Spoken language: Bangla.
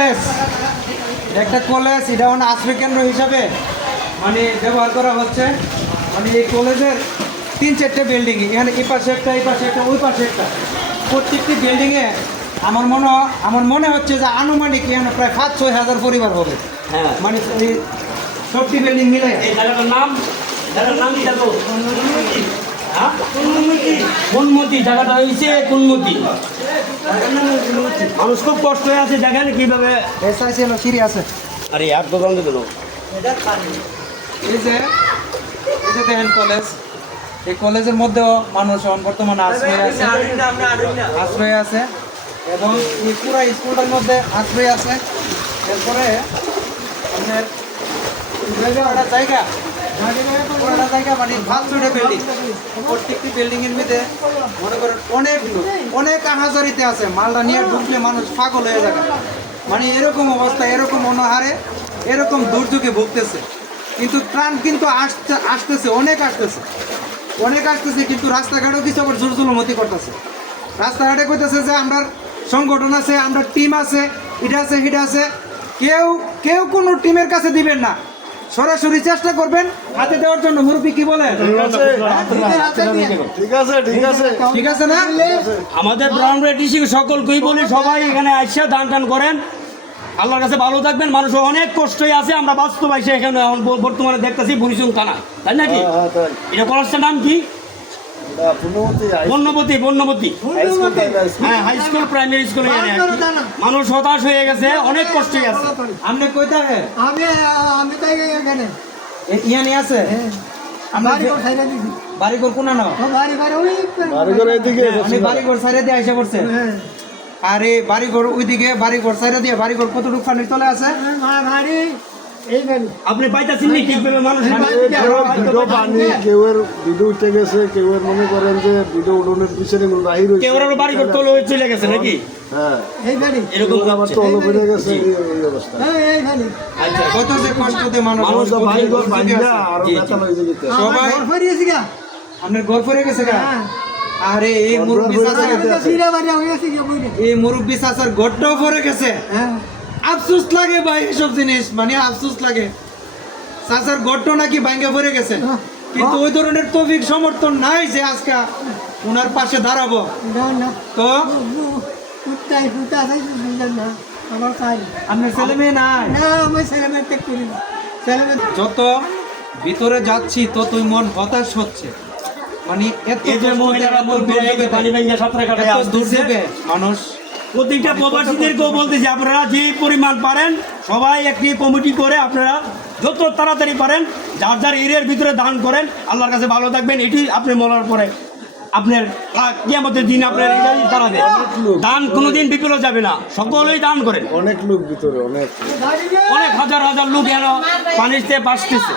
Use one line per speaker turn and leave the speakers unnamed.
কলেজ। একটা কলেজ এটা মানে আশ্রয় কেন্দ্র হিসাবে মানে ব্যবহার করা হচ্ছে। মানে এই কলেজের তিন চারটে বিল্ডিং এখানে এই পাশে একটা এই পাশে একটা ওই পাশে একটা। প্রত্যেকটি বিল্ডিংয়ে আমার মনে আমার মনে হচ্ছে যে আনুমানিক এখানে প্রায় পাঁচ ছয় হাজার পরিবার হবে।
হ্যাঁ।
মানে সবটি বিল্ডিং মিলে
জায়গাটার নাম জায়গাটার নাম কি হ্যাঁ? কোনমতি জায়গাটা হয়েছে কোনমতি মানুষ খুব কষ্ট হয়ে আছে দেখেন কীভাবে
এসআইসি হলো সিঁড়ি আছে
আরে এক দোকান দিল
এই যে এই যে দেখেন কলেজ এই কলেজের মধ্যেও মানুষ বর্তমানে আশ্রয় আছে। আশ্রয় আছে। এবং এই পুরো স্কুলটার মধ্যে আশ্রয় আছে। এরপরে আপনার একটা জায়গা। মানে এরকম দুর্যোগে ভুগতেছে। কিন্তু ত্রাণ কিন্তু আসতে আসতেছে, অনেক আসতেছে। অনেক আসতেছে, কিন্তু রাস্তাঘাটও কিছু আবার জোর জুলমতি করতেছে। রাস্তাঘাটে কইতেছে যে, আমরা সংগঠন আছে, আমরা টিম আছে, এটা আছে হিটা আছে। কেউ কেউ কোনো টিমের কাছে দিবেন না। সরাসরি চেষ্টা করবেন হাতে দেওয়ার জন্য। মুরব্বী কি বলেন?
ঠিক আছে। ঠিক আছে
ঠিক আছে না?
আমাদের ব্রাউন রেডিসি সকলকেই বলি সবাই এখানে আসছে দান টান করেন। আল্লাহর কাছে ভালো থাকবেন। মানুষ অনেক কষ্টই আছে আমরা বাস্তব আইসে এখানে এখন বর্তমানে দেখতেছি বুনিসুন থানা তাই নাকি?
হ্যাঁ, হ্যাঁ,
এটা কলেজটার নাম কি?
High- school.
হ্যাঁ হাই প্রাইমারি স্কুল মানুষ হতাশ হয়ে গেছে অনেক কষ্টই আছে।
আপনি কইতে হবে
আমি আমি তাই এখানে।
ইয়ানি আছে? আমরা
বাড়ি ঘর
কোনা নাও?
বাড়ি বাড়ি ওই
বাড়িঘর এদিকে
আমি বাড়িঘর সাইডে দিয়ে আইসা পড়ছে।
হ্যাঁ।
আর এই বাড়িঘর ওইদিকে বাড়িঘর সাইডে দিয়ে বাড়িঘর কতটুকু পানির তলে আছে?
বাড়ি বাড়ি
আপনি পাইতেছেন নি কীভাবে মানুষ
ভিডিও পানি কেউ এর ভিডিও উঠে গেছে কেউ এর মনে করেন যে ভিডিও উঠোনের পিছনে বাহির হয়েছে।
কেউ ওরা বাড়ি করতে হলে চলে গেছে নাকি?
হ্যাঁ।
এই বাড়ি।
এরকম
আবার তো অলপ হয়ে গেছে এই এই অবস্থা।
হ্যাঁ এই বাড়ি।
আচ্ছা
কত যে কষ্টতে মানুষ
মানুষ তো বাড়িঘর
দুর্যোগে
ভাঙিয়া
আছে।
আরও
জি, জি।
ব্যথা হয়ে যেতে
সবাই
ঘর ফরিয়েছি গা।
আপনার পড়ে গেছে গা?
হ্যাঁ।
আরে এই মুরব্বী চাচার মুরব্বী চাচার ঘরটাও পড়ে গেছে?
হ্যাঁ।
আফসোস লাগে ভাই এসব জিনিস মানে আফসোস লাগে। চাচার ঘরটাও নাকি ভাঙ্গে পড়ে গেছে। কিন্তু ওই ধরনের তৌফিক সমর্থন নাই যে আজকে ওনার পাশে দাঁড়াবো।
না না।
তো? আপনার ছেলে মেয়ে নাই?
না আমি ছেলে মেয়ে করি না। ছেলে
যত ভিতরে যাচ্ছি ততই মন হতাশ হচ্ছে। মানে এত। দুর্যোগে মানুষ
প্রতিটা প্রবাসীদেরকেও বলতেছি আপনারা যে পরিমাণ পারেন সবাই একটি কমিটি করে আপনারা যত তাড়াতাড়ি পারেন যার যার এরিয়ার ভিতরে দান করেন আল্লাহর কাছে ভালো থাকবেন এটি আপনি মরার পরে আপনার কিয়ামতের দিন আপনার দাঁড়াবে দান কোনোদিন বিফল যাবে না সকলেই দান করেন।
অনেক লোক ভিতরে অনেক।
অনেক হাজার হাজার লোক এন পানিতে বাঁচতেছে